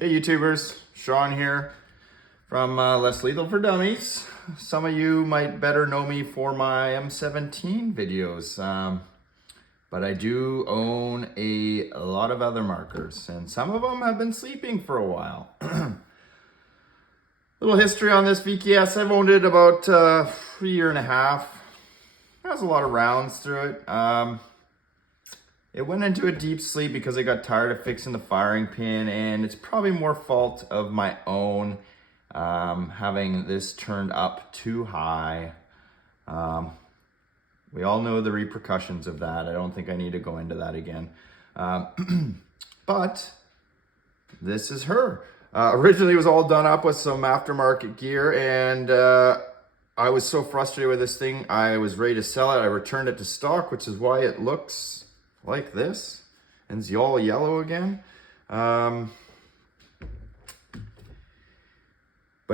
Hey YouTubers, Sean here from Less Lethal for Dummies. Some of you might better know me for my M17 videos, but I do own a lot of other markers, and some of them have been sleeping for a while. Little history on this VKS. I've owned it about a year and a half. It has a lot of rounds through it. It went into a deep sleep because I got tired of fixing the firing pin, and it's probably more fault of my own, having this turned up too high. We all know the repercussions of that. I don't think I need to go into that again. But this is her. Originally it was all done up with some aftermarket gear, and I was so frustrated with this thing, I was ready to sell it. I returned it to stock, which is why it looks like this, and it's all yellow again. But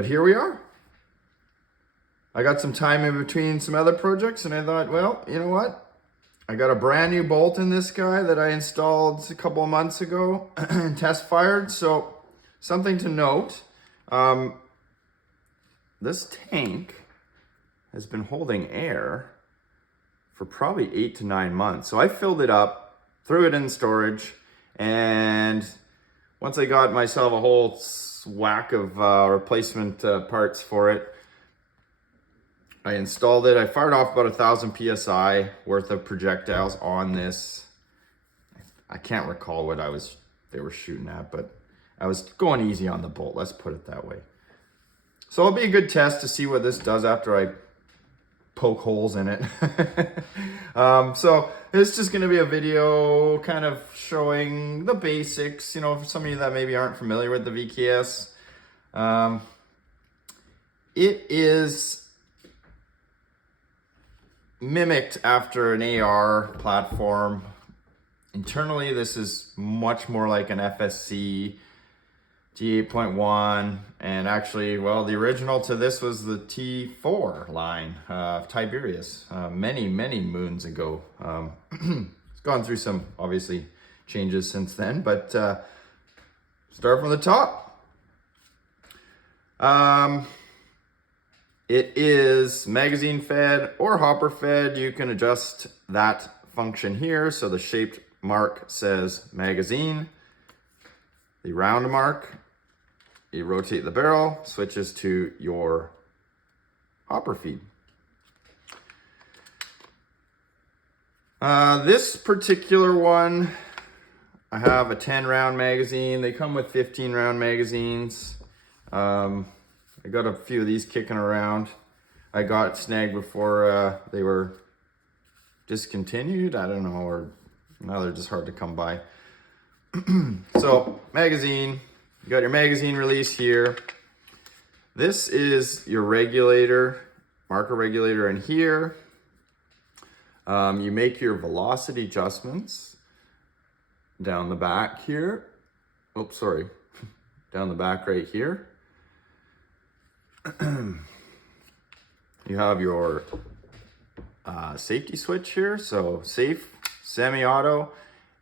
here we are. I got some time in between some other projects, and I thought, well, you know what? I got a brand new bolt in this guy that I installed a couple of months ago and test fired. So something to note, this tank has been holding air for probably 8 to 9 months. So I filled it up, threw it in storage, and once I got myself a whole whack of replacement parts for it, I installed it. I fired off about 1,000 PSI worth of projectiles on this. I can't recall what they were shooting at, but I was going easy on the bolt, let's put it that way. So it'll be a good test to see what this does after I poke holes in it. So it's just going to be a video kind of showing the basics, you know, for some of you that maybe aren't familiar with the VKS. It is mimicked after an AR platform. Internally, this is much more like an FSC T8.1, and actually, well, the original to this was the T4 line, Tiberius, many moons ago. It's gone through some, obviously, changes since then, but start from the top. It is magazine fed or hopper fed. You can adjust that function here. So the shaped mark says magazine. The round mark, you rotate the barrel, switches to your hopper feed. This particular one, I have a 10 round magazine. They come with 15 round magazines. I got a few of these kicking around. I got snagged before they were discontinued. I don't know, or now they're just hard to come by. So magazine, you got your magazine release here. This is your regulator, marker regulator in here. You make your velocity adjustments down the back here. Oops, sorry, down the back right here. You have your safety switch here, so safe, semi-auto,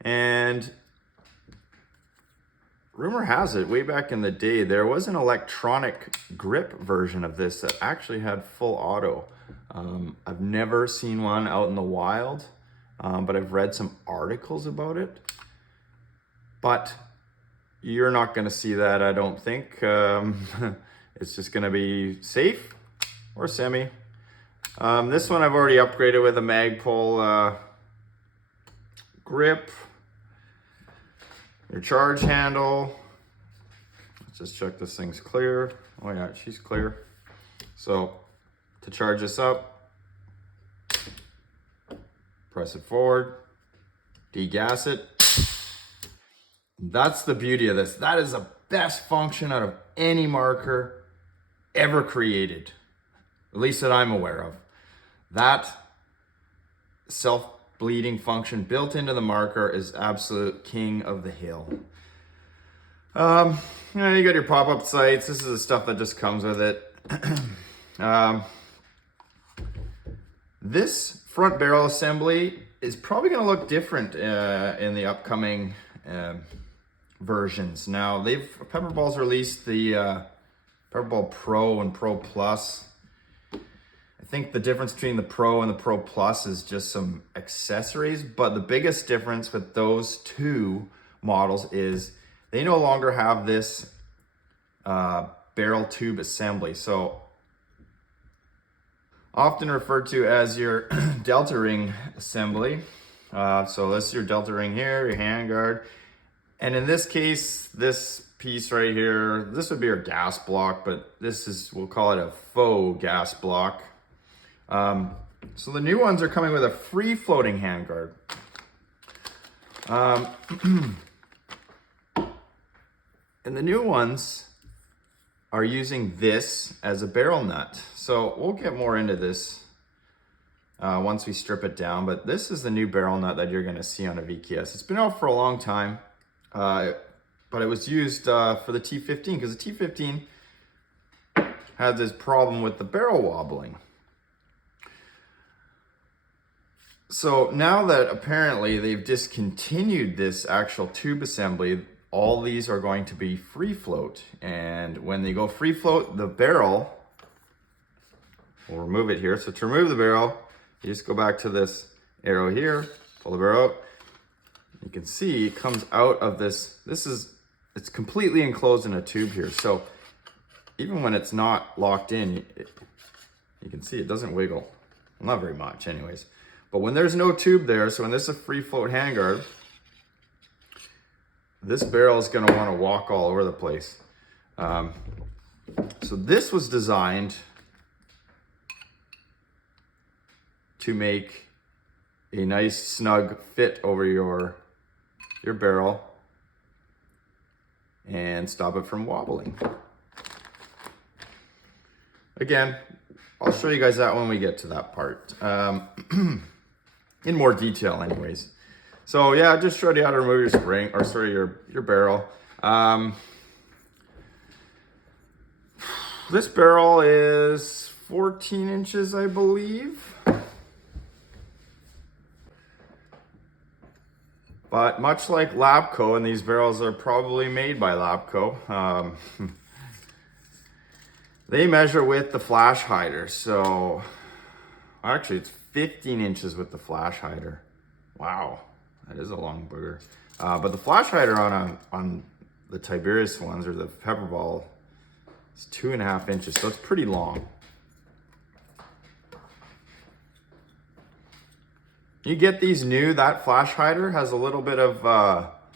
and rumor has it, way back in the day, there was an electronic grip version of this that actually had full auto. I've never seen one out in the wild, but I've read some articles about it. But you're not going to see that, I don't think. It's just going to be safe or semi. This one I've already upgraded with a Magpul grip. Your charge handle. Let's just check this thing's clear. Oh yeah, she's clear. So to charge this up, press it forward, degas it. That's the beauty of this. That is the best function out of any marker ever created, at least that I'm aware of. That self-bleeding function built into the marker is absolute king of the hill. You know, you got your pop-up sights. This is the stuff that just comes with it. This front barrel assembly is probably going to look different in the upcoming versions. Now Pepperball's released the Pepperball Pro and Pro Plus. I think the difference between the Pro and the Pro Plus is just some accessories, but the biggest difference with those two models is they no longer have this barrel tube assembly. So often referred to as your delta ring assembly. So this is your delta ring here, your handguard. And in this case, this piece right here, this would be our gas block, but this is, we'll call it a faux gas block. So the new ones are coming with a free floating handguard. And the new ones are using this as a barrel nut. So we'll get more into this once we strip it down, but this is the new barrel nut that you're gonna see on a VKS. It's been out for a long time, but it was used for the T15 because the T15 had this problem with the barrel wobbling. So now that apparently they've discontinued this actual tube assembly, all these are going to be free float. And when they go free float, the barrel, we'll remove it here. So to remove the barrel, you just go back to this arrow here, pull the barrel out. You can see it comes out of this. It's completely enclosed in a tube here. So even when it's not locked in, you can see it doesn't wiggle. Well, not very much anyways. But when there's no tube there, so when this is a free float handguard, this barrel is gonna wanna walk all over the place. So this was designed to make a nice snug fit over your barrel and stop it from wobbling. Again, I'll show you guys that when we get to that part. In more detail anyways. So yeah, I just showed you how to remove your spring, or sorry, your barrel. This barrel is 14 inches, I believe. But much like Labco, and these barrels are probably made by Labco, they measure with the flash hider. So actually it's 15 inches with the flash hider. Wow, that is a long booger. But the flash hider on the Tiberius ones, or the Pepperball, is 2.5 inches, so it's pretty long. You get these new, that flash hider has a little bit of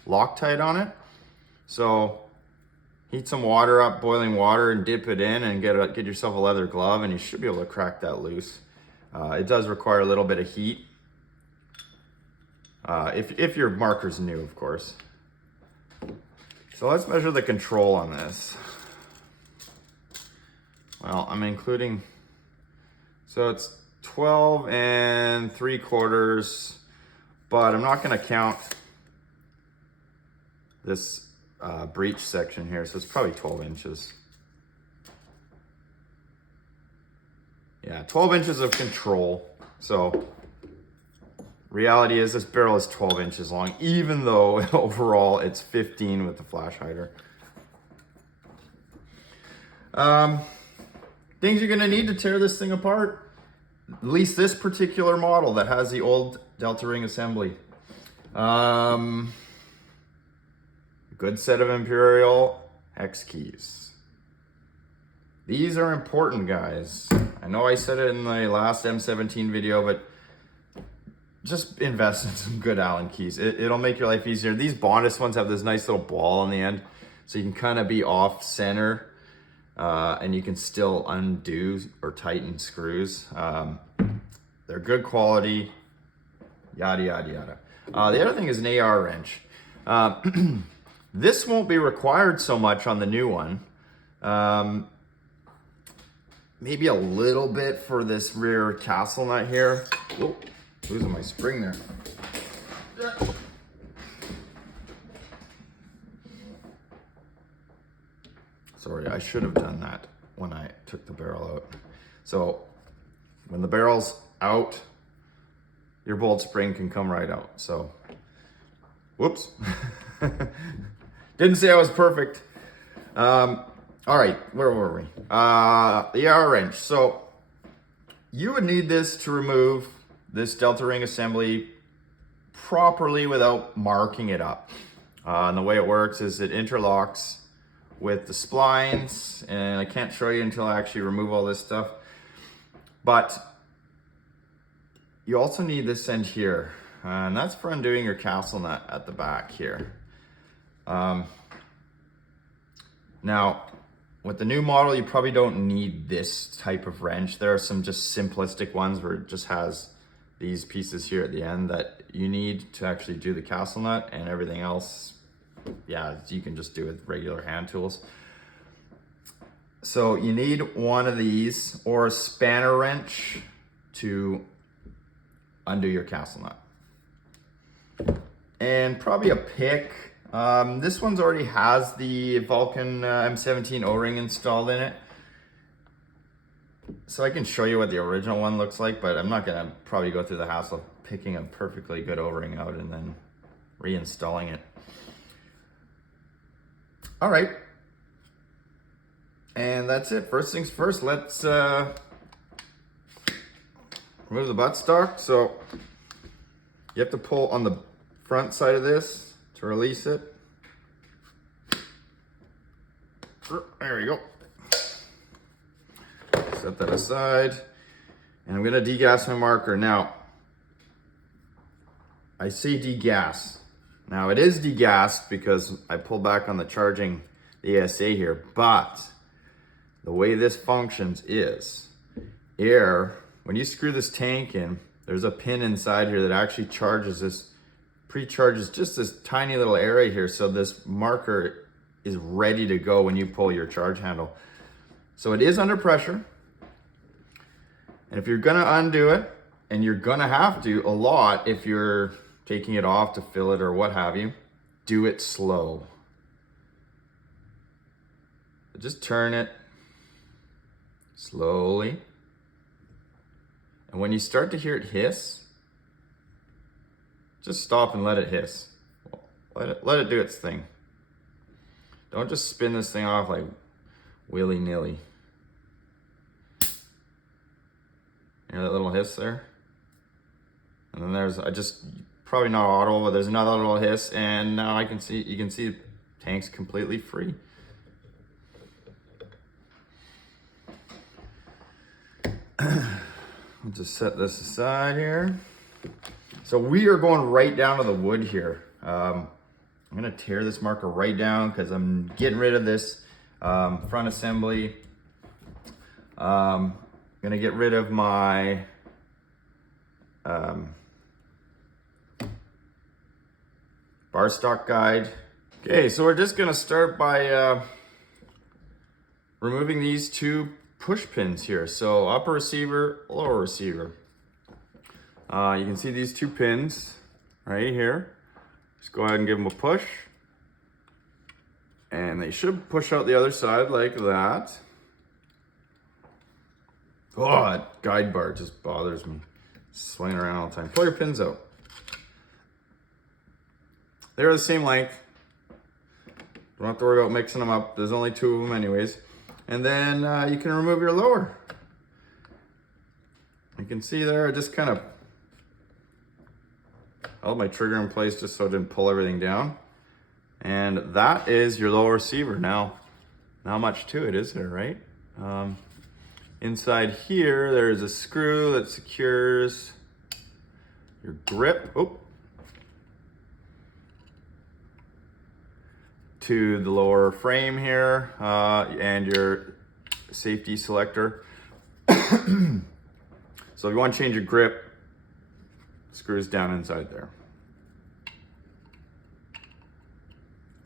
Loctite on it. So heat some water up, boiling water, and dip it in and get yourself a leather glove, and you should be able to crack that loose. It does require a little bit of heat. If your marker's new, of course. So let's measure the control on this. Well, I'm including, so it's 12 3/4, but I'm not gonna count this breech section here, so it's probably 12 inches. Yeah, 12 inches of control. So reality is this barrel is 12 inches long, even though overall it's 15 with the flash hider. Things you're gonna need to tear this thing apart. At least this particular model that has the old delta ring assembly. Good set of Imperial hex keys. These are important, guys. I know I said it in the last M17 video, but just invest in some good Allen keys. It'll make your life easier. These Bondus ones have this nice little ball on the end, so you can kind of be off center, and you can still undo or tighten screws. They're good quality, yada, yada, yada. The other thing is an AR wrench. This won't be required so much on the new one. Maybe a little bit for this rear castle nut here. Whoa, losing my spring there. Sorry, I should have done that when I took the barrel out. So when the barrel's out, your bolt spring can come right out. So, whoops. Didn't say I was perfect. All right, where were we? The arrow wrench. So you would need this to remove this delta ring assembly properly without marking it up. And the way it works is it interlocks with the splines, and I can't show you until I actually remove all this stuff. But you also need this end here, and that's for undoing your castle nut at the back here. Now, with the new model, you probably don't need this type of wrench. There are some just simplistic ones where it just has these pieces here at the end that you need to actually do the castle nut, and everything else, yeah, you can just do with regular hand tools. So you need one of these or a spanner wrench to undo your castle nut. And probably a pick. This one's already has the Vulcan M17 O-ring installed in it. So I can show you what the original one looks like, but I'm not gonna probably go through the hassle of picking a perfectly good O-ring out and then reinstalling it. All right. And that's it. First things first, let's remove the buttstock. So you have to pull on the front side of this to release it. There you go. Set that aside. And I'm gonna degas my marker. Now, I say degas. Now it is degassed because I pulled back on the charging ESA here, but the way this functions is air, when you screw this tank in, there's a pin inside here that actually charges this, pre-charges just this tiny little area here, so this marker is ready to go when you pull your charge handle. So it is under pressure, and if you're gonna undo it, and you're gonna have to a lot if you're taking it off to fill it or what have you, do it slow. Just turn it slowly. And when you start to hear it hiss, just stop and let it hiss. Let it do its thing. Don't just spin this thing off like willy-nilly. Hear that little hiss there? And then there's, probably not audible, but there's another little hiss, and now you can see the tank's completely free. I'll just set this aside here. So we are going right down to the wood here. I'm gonna tear this marker right down because I'm getting rid of this front assembly. Gonna get rid of my bar stock guide. Okay, so we're just gonna start by removing these two push pins here. So upper receiver, lower receiver. You can see these two pins right here. Just go ahead and give them a push. And they should push out the other side like that. Oh, that guide bar just bothers me. Swinging around all the time. Pull your pins out. They're the same length. Don't have to worry about mixing them up. There's only two of them anyways. And then you can remove your lower. You can see there, I just kind of held my trigger in place just so it didn't pull everything down. And that is your lower receiver. Now, not much to it, is there, right? Inside here, there's a screw that secures your grip to the lower frame here, and your safety selector. So if you want to change your grip, screws down inside there.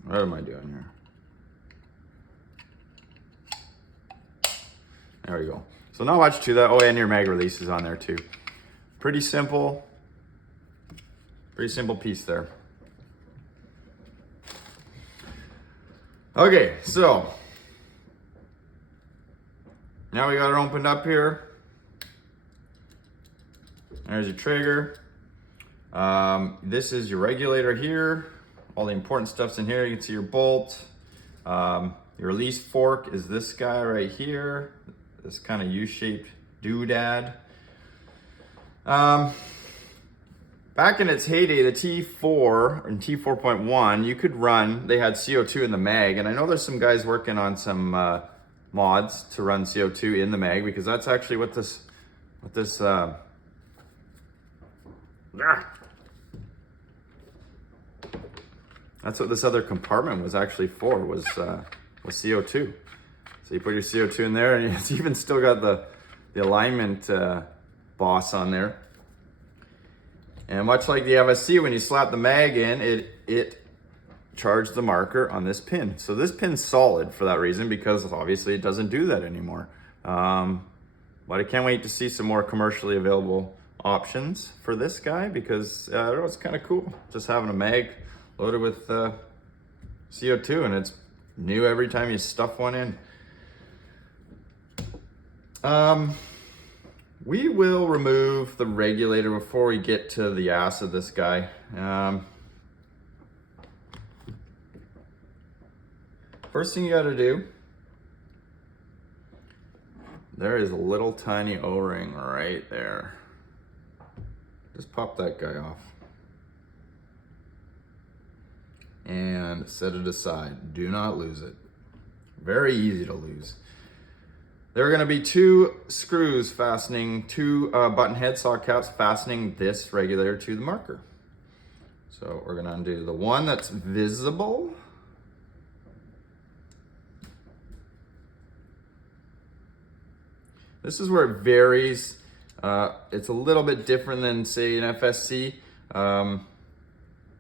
What am I doing here? There we go. So not much to that. Oh, and your mag release is on there too. Pretty simple piece there. Okay, so now we got it opened up here. There's your trigger. This is your regulator here. all the important stuff's in here. You can see your bolt. Your release fork is this guy right here. This kind of U-shaped doodad. Back in its heyday, the T4 and T4.1, you could run, they had CO2 in the mag, and I know there's some guys working on some mods to run CO2 in the mag, because that's actually what this that's what this other compartment was actually for, was CO2. So you put your CO2 in there, and it's even still got the alignment boss on there. And much like the FSC, when you slap the mag in, it charged the marker on this pin. So this pin's solid for that reason, because obviously it doesn't do that anymore. But I can't wait to see some more commercially available options for this guy, because it's kind of cool just having a mag loaded with CO2, and it's new every time you stuff one in. We will remove the regulator before we get to the ass of this guy. First thing you gotta do, there is a little tiny O-ring right there. Just pop that guy off. And set it aside. Do not lose it. Very easy to lose. There are going to be two screws fastening, two button head saw caps fastening this regulator to the marker. So we're going to undo the one that's visible. This is where it varies. It's a little bit different than, say, an FSC. The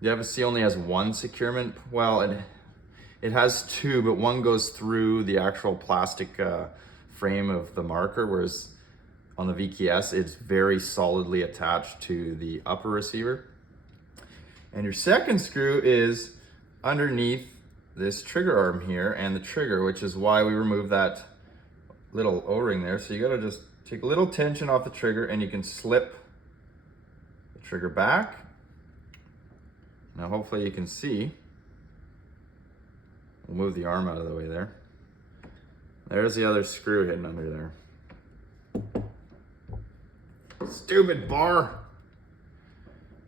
FSC only has one securement. Well, it has two, but one goes through the actual plastic frame of the marker, whereas on the VKS, it's very solidly attached to the upper receiver. And your second screw is underneath this trigger arm here and the trigger, which is why we removed that little O-ring there. So you gotta just take a little tension off the trigger, and you can slip the trigger back. Now hopefully you can see. We'll move the arm out of the way there. There's the other screw hidden under there. Stupid bar.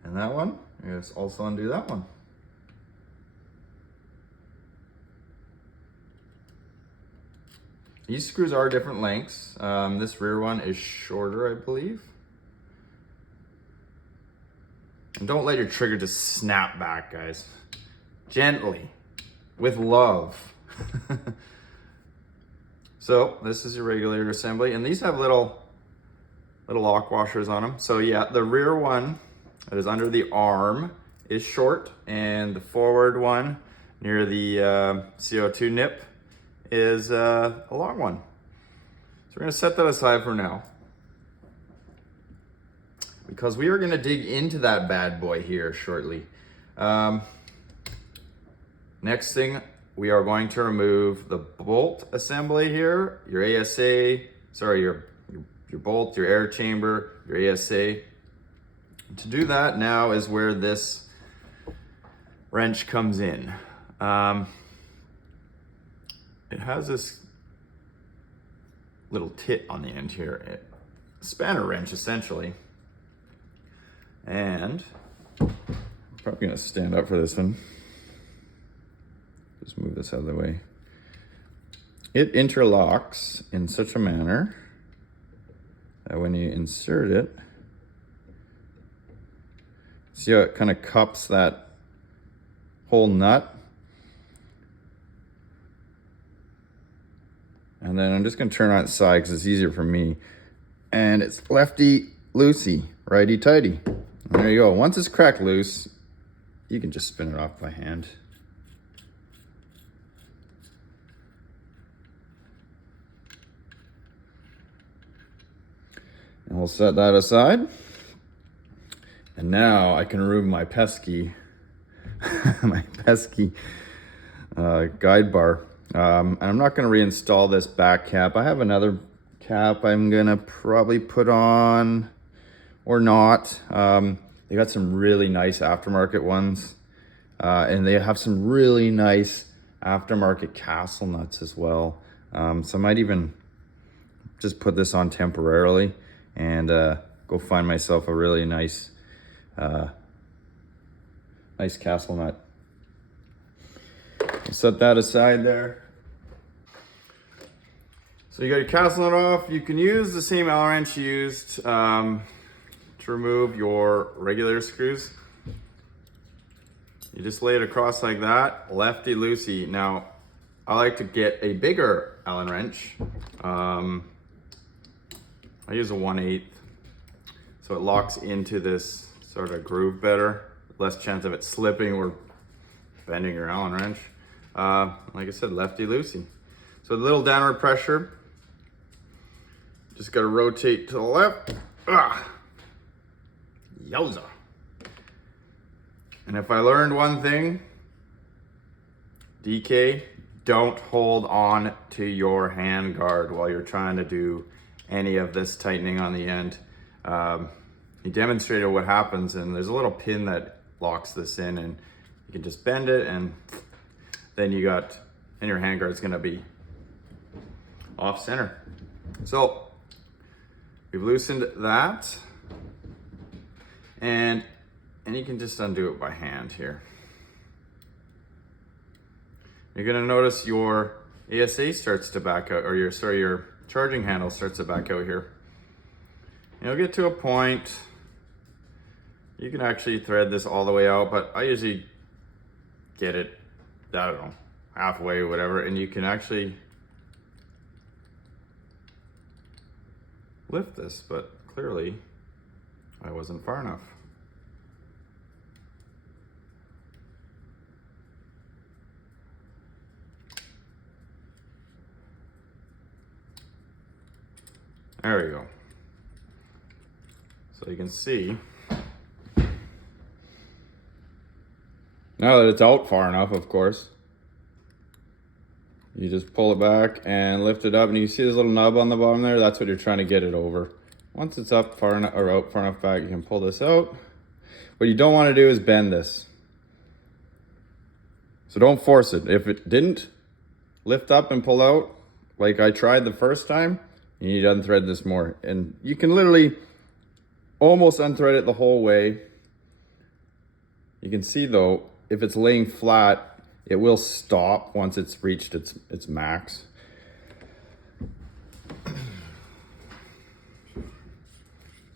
And that one, let's also undo that one. These screws are different lengths. This rear one is shorter, I believe. And don't let your trigger just snap back, guys. Gently, with love. So this is your regulator assembly, and these have little lock washers on them. So yeah, the rear one that is under the arm is short, and the forward one near the CO2 nip is a long one. So we're gonna set that aside for now, because we are gonna dig into that bad boy here shortly. Next thing, we are going to remove the bolt assembly here, your ASA, sorry, your bolt, your air chamber, your ASA. To do that now is where this wrench comes in. It has this little tit on the end here, a spanner wrench essentially. And I'm probably gonna stand up for this one. Just move this out of the way. It interlocks in such a manner that when you insert it, see how it kind of cups that whole nut? And then I'm just gonna turn on its side because it's easier for me. And it's lefty loosey, righty tighty. And there you go. Once it's cracked loose, you can just spin it off by hand. And we'll set that aside. And now I can remove my pesky, guide bar. And I'm not gonna reinstall this back cap. I have another cap I'm gonna probably put on or not. They got some really nice aftermarket ones. And they have some really nice aftermarket castle nuts as well. So I might even just put this on temporarily and go find myself a really nice castle nut. I'll set that aside there. So you got your castle nut off. You can use the same Allen wrench you used to remove your regulator screws. You just lay it across like that, lefty-loosey. Now, I like to get a bigger Allen wrench. I use a 1/8, so it locks into this sort of groove better. Less chance of it slipping or bending your Allen wrench. Like I said, lefty-loosey. So a little downward pressure. Just gotta rotate to the left. Yowza. And if I learned one thing, DK, don't hold on to your hand guard while you're trying to do any of this tightening on the end. He demonstrated what happens, and there's a little pin that locks this in, and you can just bend it, and then your hand guard's gonna be off center. So we've loosened that, and you can just undo it by hand here. You're gonna notice your ASA starts to back out, or your charging handle starts to back out here. You'll get to a point, you can actually thread this all the way out, but I usually get it, I don't know, halfway, whatever, and you can actually lift this, but clearly I wasn't far enough. There we go. So you can see, now that it's out far enough, of course, you just pull it back and lift it up, and you see this little nub on the bottom there? That's what you're trying to get it over. Once it's up far enough, or out far enough back, you can pull this out. What you don't want to do is bend this. So don't force it. If it didn't lift up and pull out, like I tried the first time, you need to unthread this more. And you can literally almost unthread it the whole way. You can see though, if it's laying flat, it will stop once it's reached its max.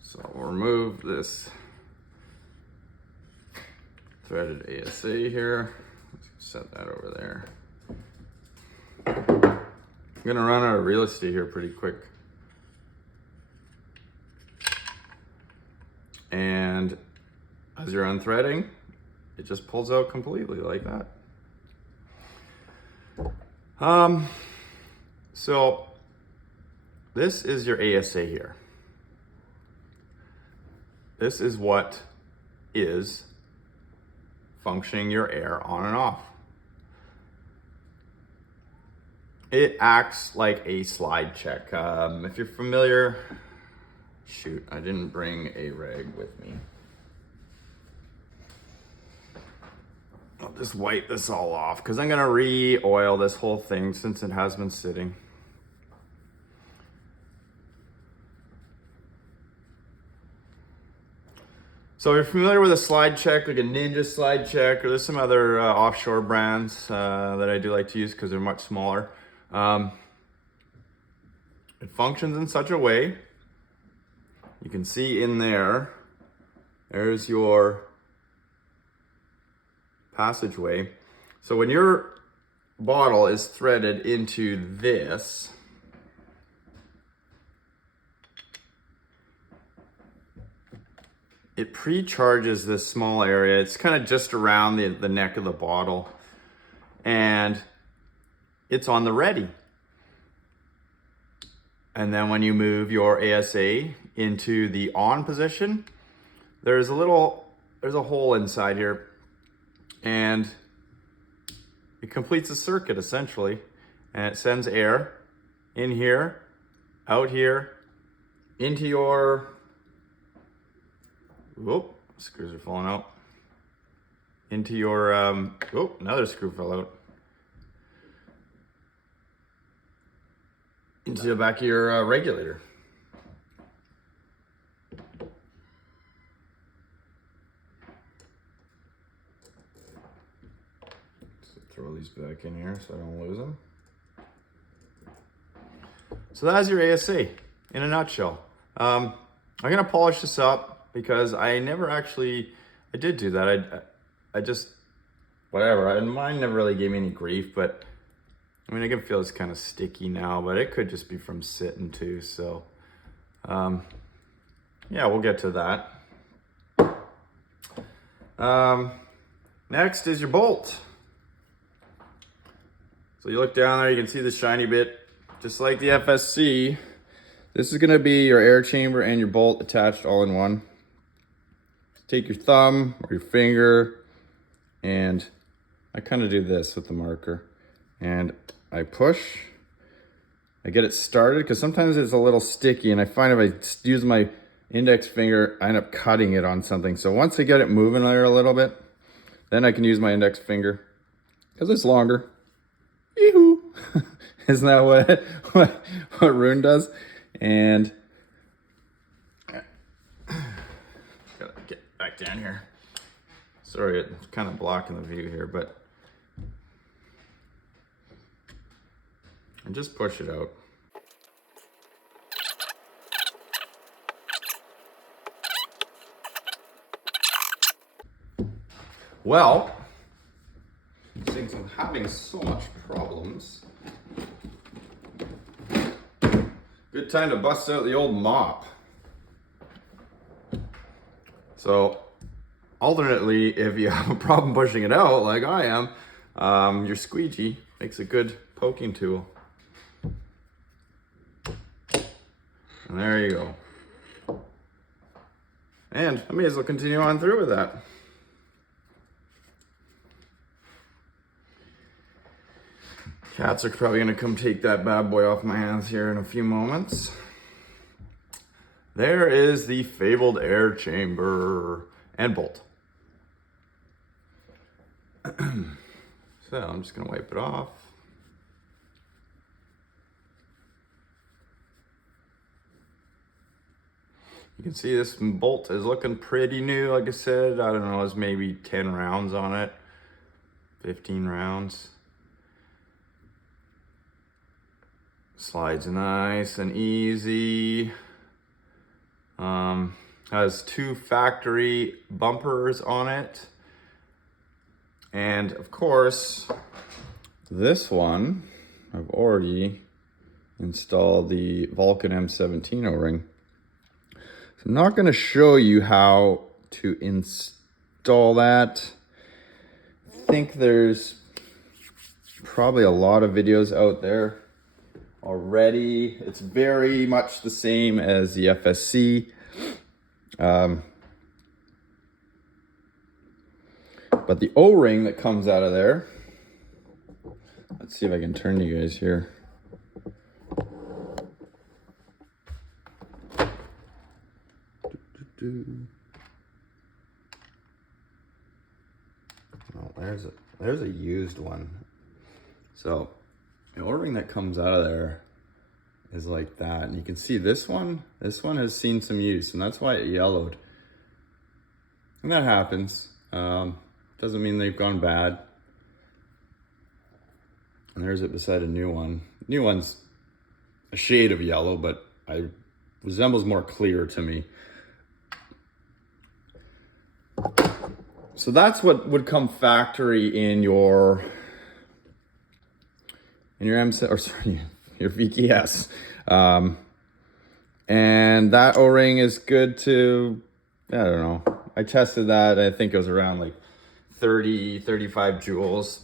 So we'll remove this threaded ASA here. Let's set that over there. I'm gonna run out of real estate here pretty quick. And as you're unthreading, it just pulls out completely like that. So this is your ASA here. This is what is functioning your air on and off. It acts like a slide check. If you're familiar, shoot, I didn't bring a rag with me. I'll just wipe this all off because I'm gonna re-oil this whole thing since it has been sitting. So if you're familiar with a slide check, like a Ninja slide check, or there's some other offshore brands that I do like to use because they're much smaller. It functions in such a way, you can see in there's your passageway. So when your bottle is threaded into this, it pre-charges this small area. It's kind of just around the neck of the bottle, and it's on the ready. And then when you move your ASA into the on position, there's a hole inside here, and it completes a circuit essentially, and it sends air in here, out here, into your, whoop, screws are falling out, into your, oh, another screw fell out. Into the back of your regulator. So throw these back in here so I don't lose them. So that's your ASA in a nutshell. I'm gonna polish this up because I never actually, I did do that. I just, whatever, and mine never really gave me any grief, but I mean, I can feel it's kind of sticky now, but it could just be from sitting too. So, yeah, we'll get to that. Next is your bolt. So you look down there, you can see the shiny bit, just like the FSC. This is gonna be your air chamber and your bolt attached all in one. Take your thumb or your finger, and I kind of do this with the marker. And I push, I get it started, because sometimes it's a little sticky, and I find if I use my index finger, I end up cutting it on something. So once I get it moving there a little bit, then I can use my index finger, because it's longer. Yee-hoo! Isn't that what Rune does? And gotta get back down here. Sorry, it's kind of blocking the view here, but and just push it out. Well, since I'm having so much problems, good time to bust out the old mop. So, alternately, if you have a problem pushing it out, like I am, your squeegee makes a good poking tool. And there you go. And I may as well continue on through with that. Cats are probably gonna come take that bad boy off my hands here in a few moments. There is the fabled air chamber and bolt. So I'm just gonna wipe it off. You can see this bolt is looking pretty new. Like I said, I don't know, there's maybe 10 rounds on it, 15 rounds. Slides nice and easy. Has 2 factory bumpers on it. And of course, this one, I've already installed the Vulcan M17 O-ring. So I'm not gonna show you how to install that. I think there's probably a lot of videos out there already. It's very much the same as the FSC. But the O-ring that comes out of there, let's see if I can turn you guys here. Oh, there's a used one. So the O-ring that comes out of there is like that, and you can see this one has seen some use, and that's why it yellowed. And that happens. Doesn't mean they've gone bad. And there's it beside a new one. New one's a shade of yellow, but resembles more clear to me. So that's what would come factory in your your VKS. And that O-ring is good to, I don't know. I tested that, I think it was around like 30, 35 joules.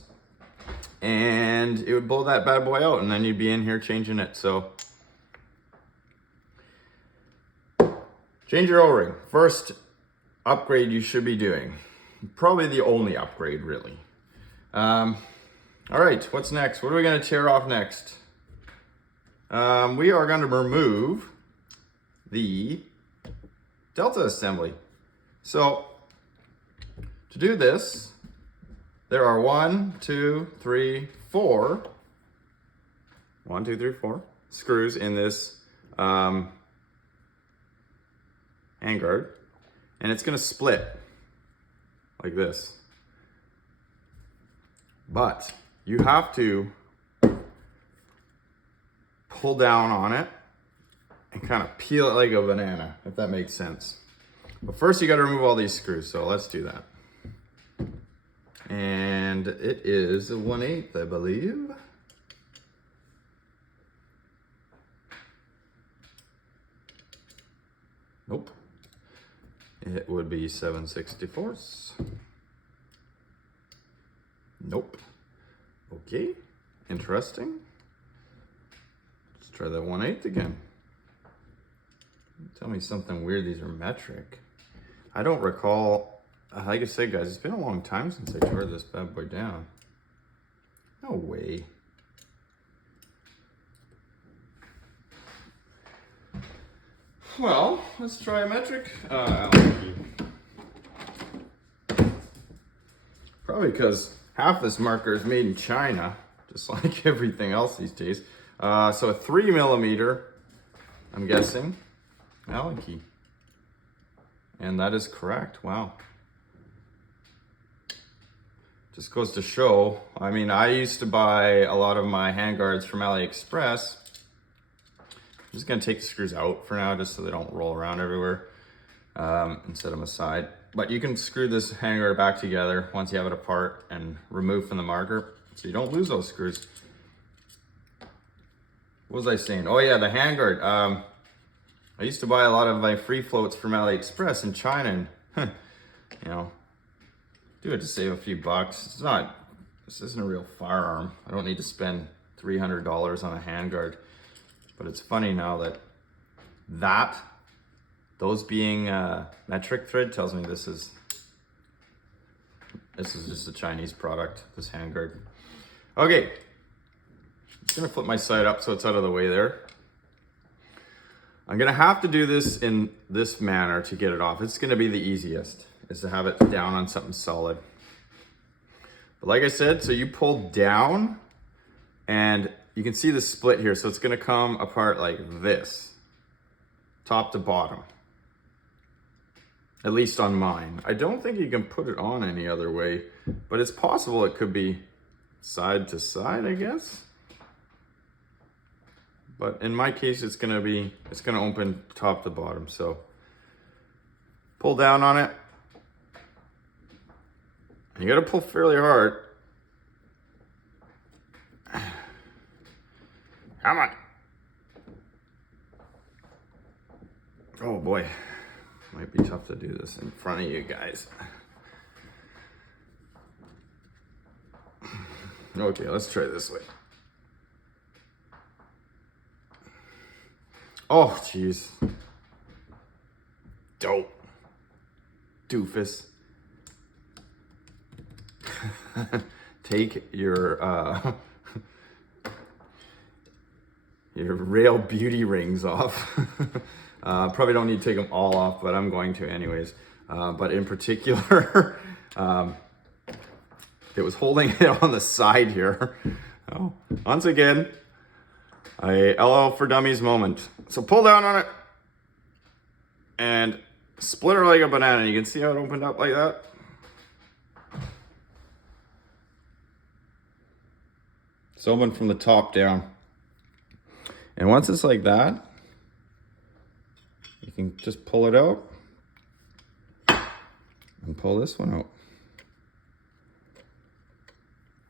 And it would blow that bad boy out, and then you'd be in here changing it. So change your O-ring. First upgrade you should be doing. Probably the only upgrade, really. All right, what's next? What are we gonna tear off next? We are gonna remove the Delta assembly. So to do this, there are 1, 2, 3, 4. 1, 2, 3, 4 screws in this handguard, and it's gonna split like this. But you have to pull down on it and kind of peel it like a banana, if that makes sense. But first you gotta remove all these screws, so let's do that. And it is a 1/8, I believe. Nope. It would be 7/64. Nope. Okay, interesting. Let's try that 1/8 again. Tell me something weird, these are metric. I don't recall, like I said guys, it's been a long time since I tore this bad boy down. No way. Well, let's try a metric. Probably because half this marker is made in China, just like everything else these days. So a 3mm, I'm guessing, Allen key. And that is correct, wow. Just goes to show, I mean, I used to buy a lot of my handguards from AliExpress. I'm just gonna take the screws out for now, just so they don't roll around everywhere, and set them aside. But you can screw this handguard back together once you have it apart and remove from the marker, so you don't lose those screws. What was I saying? Oh yeah, the handguard. I used to buy a lot of my free floats from AliExpress in China, and you know, do it to save a few bucks. This isn't a real firearm. I don't need to spend $300 on a handguard. But it's funny now that those being metric thread tells me this is just a Chinese product, this handguard. Okay, I'm gonna flip my side up so it's out of the way there. I'm gonna have to do this in this manner to get it off. It's gonna be the easiest, is to have it down on something solid. But like I said, so you pull down and you can see the split here. So it's gonna come apart like this, top to bottom. At least on mine. I don't think you can put it on any other way, but it's possible it could be side to side, I guess. But in my case, it's gonna open top to bottom. So pull down on it. You gotta pull fairly hard. Come on. Oh boy, might be tough to do this in front of you guys. Okay, let's try this way. Oh, jeez. Dope. Doofus. Take your rail beauty rings off. Probably don't need to take them all off, but I'm going to anyways. But in particular, it was holding it on the side here. Oh, once again, a LL for Dummies moment. So pull down on it and split her like a banana. You can see how it opened up like that. It's open from the top down. And once it's like that, you can just pull it out and pull this one out.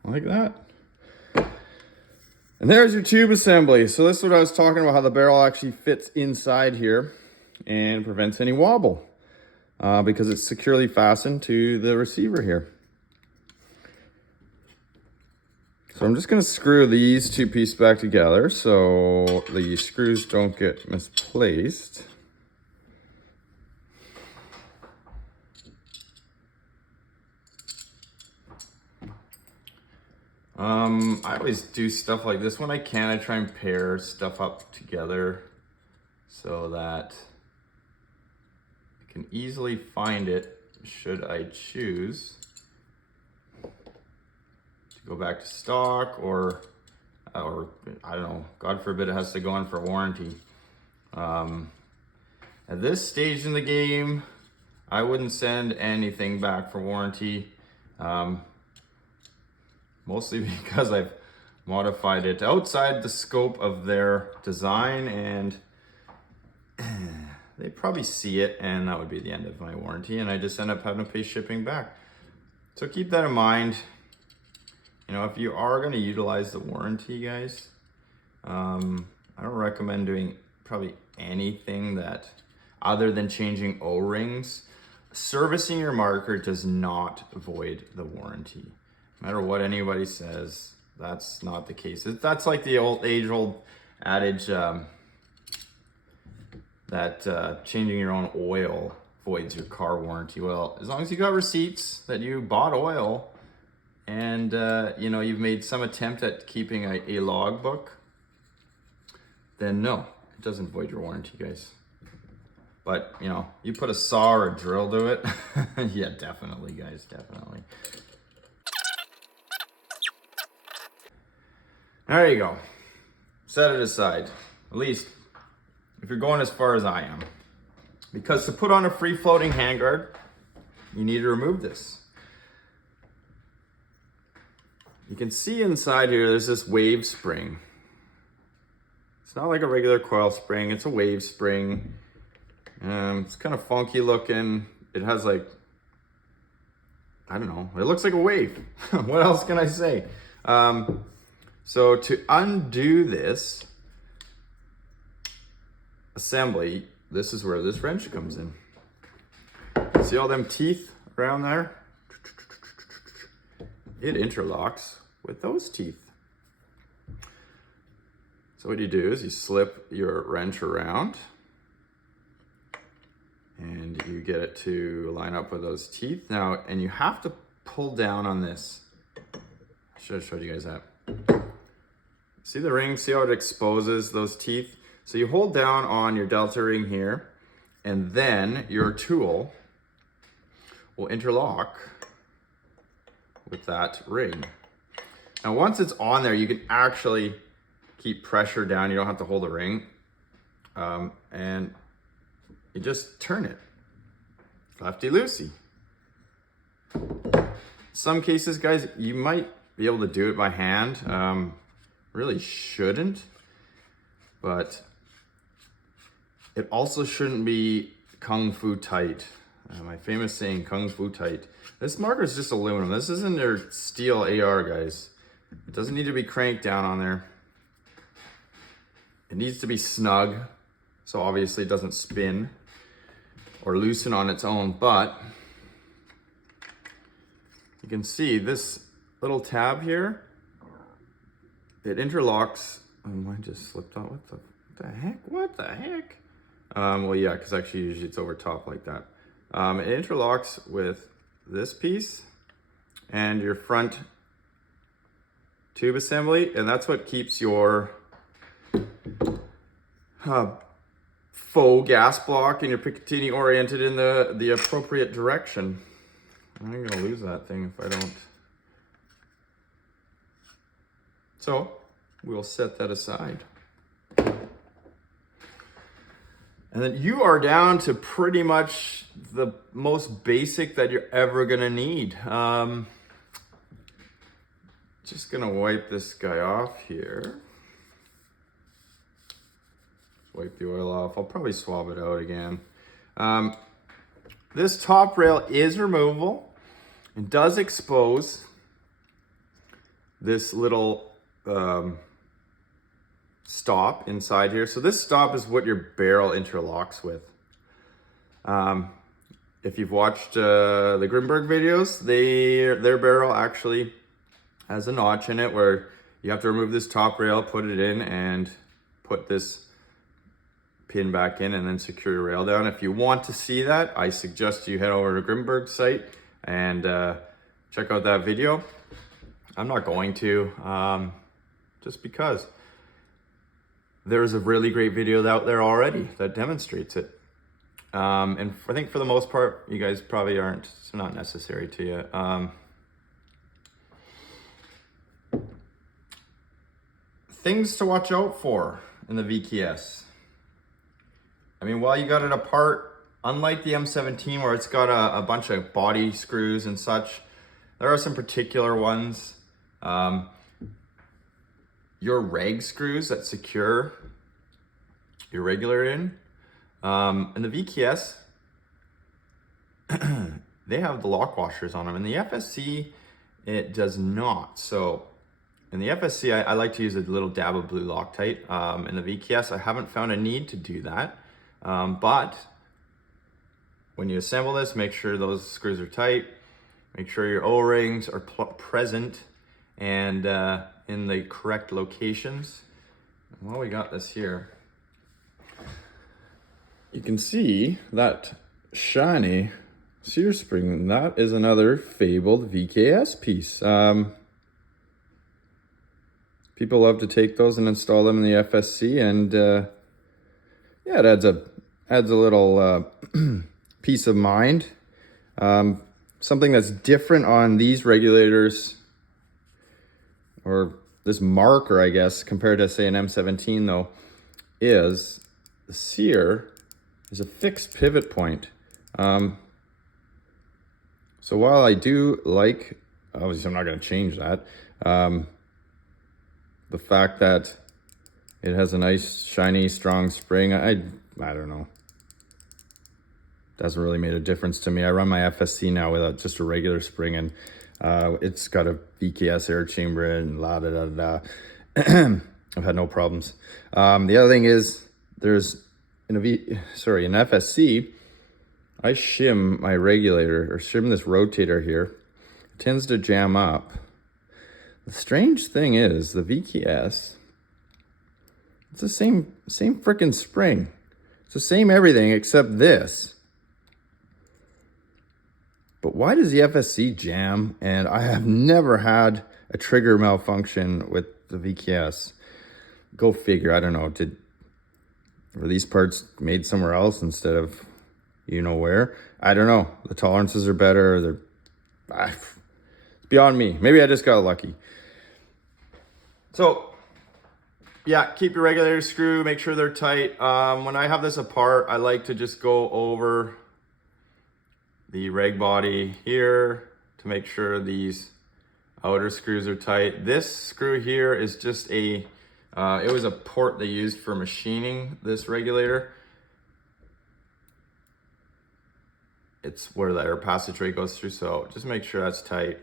Like that. And there's your tube assembly. So this is what I was talking about, how the barrel actually fits inside here and prevents any wobble because it's securely fastened to the receiver here. So I'm just gonna screw these two pieces back together so the screws don't get misplaced. I always do stuff like this when I can. I try and pair stuff up together so that I can easily find it should I choose. go back to stock, or I don't know, God forbid it has to go on for warranty. At this stage in the game, I wouldn't send anything back for warranty, mostly because I've modified it outside the scope of their design, and they probably see it, and that would be the end of my warranty, and I just end up having to pay shipping back. So keep that in mind. You know, if you are going to utilize the warranty, guys, I don't recommend doing probably anything that, other than changing O-rings. Servicing your marker does not void the warranty. No matter what anybody says, that's not the case. That's like the age-old adage that changing your own oil voids your car warranty. Well, as long as you got receipts that you bought oil, and you know, you've made some attempt at keeping a logbook, then no, it doesn't void your warranty, guys. But you know, you put a saw or a drill to it, yeah, definitely, guys, definitely. There you go. Set it aside, at least if you're going as far as I am. Because to put on a free-floating handguard, you need to remove this. You can see inside here, there's this wave spring. It's not like a regular coil spring, it's a wave spring. It's kind of funky looking. It has like, I don't know, it looks like a wave. What else can I say? So to undo this assembly, this is where this wrench comes in. See all them teeth around there? It interlocks with those teeth. So what you do is you slip your wrench around and you get it to line up with those teeth. Now, and you have to pull down on this. I should have showed you guys that. See the ring? See how it exposes those teeth? So you hold down on your delta ring here, and then your tool will interlock with that ring. Now, once it's on there, you can actually keep pressure down. You don't have to hold the ring. And you just turn it. Lefty-loosey. Some cases, guys, you might be able to do it by hand. Really shouldn't. But it also shouldn't be kung fu tight. My famous saying, kung fu tight. This marker is just aluminum. This isn't their steel AR, guys. It doesn't need to be cranked down on there. It needs to be snug, so obviously it doesn't spin or loosen on its own, but you can see this little tab here, it interlocks. Oh, mine just slipped out. What the heck? What the heck? Well, yeah, because actually usually it's over top like that. It interlocks with this piece and your front tube assembly, and that's what keeps your faux gas block and your Picatinny oriented in the appropriate direction. I'm gonna lose that thing if I don't. So we'll set that aside. And then you are down to pretty much the most basic that you're ever gonna need. Just gonna wipe this guy off here. Wipe the oil off. I'll probably swab it out again. This top rail is removable and does expose this little stop inside here. So this stop is what your barrel interlocks with. If you've watched the Grimberg videos, their barrel actually has a notch in it where you have to remove this top rail, put it in, and put this pin back in and then secure your rail down. If you want to see that, I suggest you head over to Grimberg's site and check out that video. I'm not going to, just because there's a really great video out there already that demonstrates it. And I think for the most part, you guys probably aren't, it's not necessary to you. things to watch out for in the VKS. I mean, while you got it apart, unlike the M17 where it's got a bunch of body screws and such, there are some particular ones. Your reg screws that secure your regulator in the VKS, they have the lock washers on them. In the FSC, it does not. So in the FSC, I like to use a little dab of blue Loctite. In the VKS, I haven't found a need to do that. But when you assemble this, make sure those screws are tight. Make sure your O-rings are present and in the correct locations. Well, we got this here. You can see that shiny sear spring. That is another fabled VKS piece. People love to take those and install them in the FSC, and yeah, it adds a little peace of mind. Something that's different on these regulators, or this marker, I guess, compared to say an M17 though, is the sear is a fixed pivot point. So while I do like, obviously I'm not going to change that, the fact that it has a nice shiny strong spring, I don't know, doesn't really make a difference to me. I run my FSC now without just a regular spring, and it's got a VKS air chamber and la da da da. I've had no problems. The other thing is, there's in an FSC, I shim my regulator, or shim this rotator here. It tends to jam up. The strange thing is, the VKS, it's the same frickin' spring. It's the same everything except this. But why does the FSC jam? And I have never had a trigger malfunction with the VKS. Go figure, I don't know. Were these parts made somewhere else instead of you know where? I don't know. The tolerances are better. It's beyond me. Maybe I just got lucky. So yeah, keep your regulator screw, make sure they're tight. When I have this apart, I like to just go over the reg body here to make sure these outer screws are tight. This screw here is just it was a port they used for machining this regulator. It's where the air passageway goes through, so just make sure that's tight.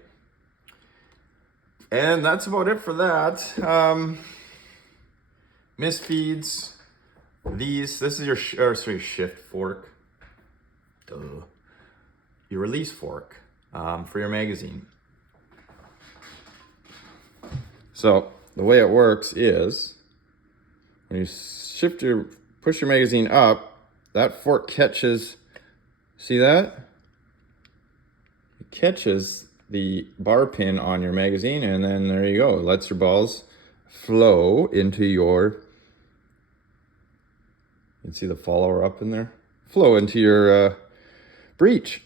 And that's about it for that. Misfeeds, this is your shift fork. Duh. Your release fork for your magazine. So the way it works is, when you push your magazine up, that fork catches, see that? It catches the bar pin on your magazine, and then there you go. It lets your balls flow into your, you can see the follower up in there, flow into your breech.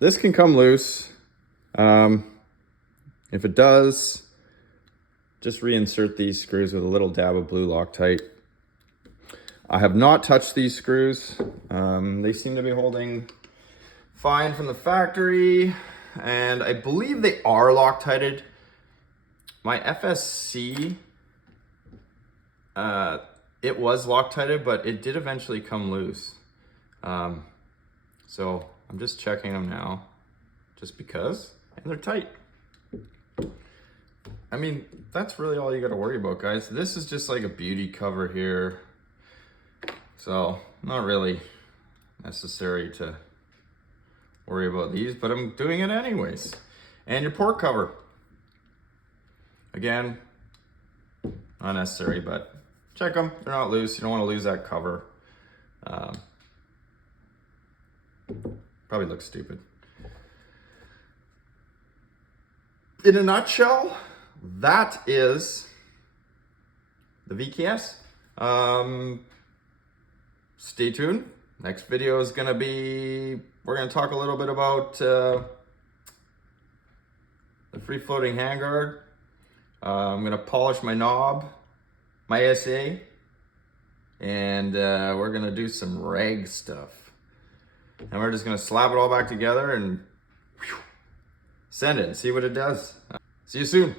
This can come loose. If it does, just reinsert these screws with a little dab of blue Loctite. I have not touched these screws. They seem to be holding fine from the factory, and I believe they are Loctited. My FSC, it was Loctited, but it did eventually come loose. So I'm just checking them now, just because, and they're tight. I mean, that's really all you got to worry about, guys. This is just like a beauty cover here, so not really necessary to worry about these, but I'm doing it anyways. And your port cover, again, not necessary, but check them. They're not loose. You don't want to lose that cover. Probably looks stupid. In a nutshell, that is the VKS. Stay tuned. Next video is going to be, we're going to talk a little bit about the free floating handguard. I'm gonna polish my knob, my SA, and we're gonna do some rag stuff. And we're just gonna slap it all back together and send it and see what it does. See you soon.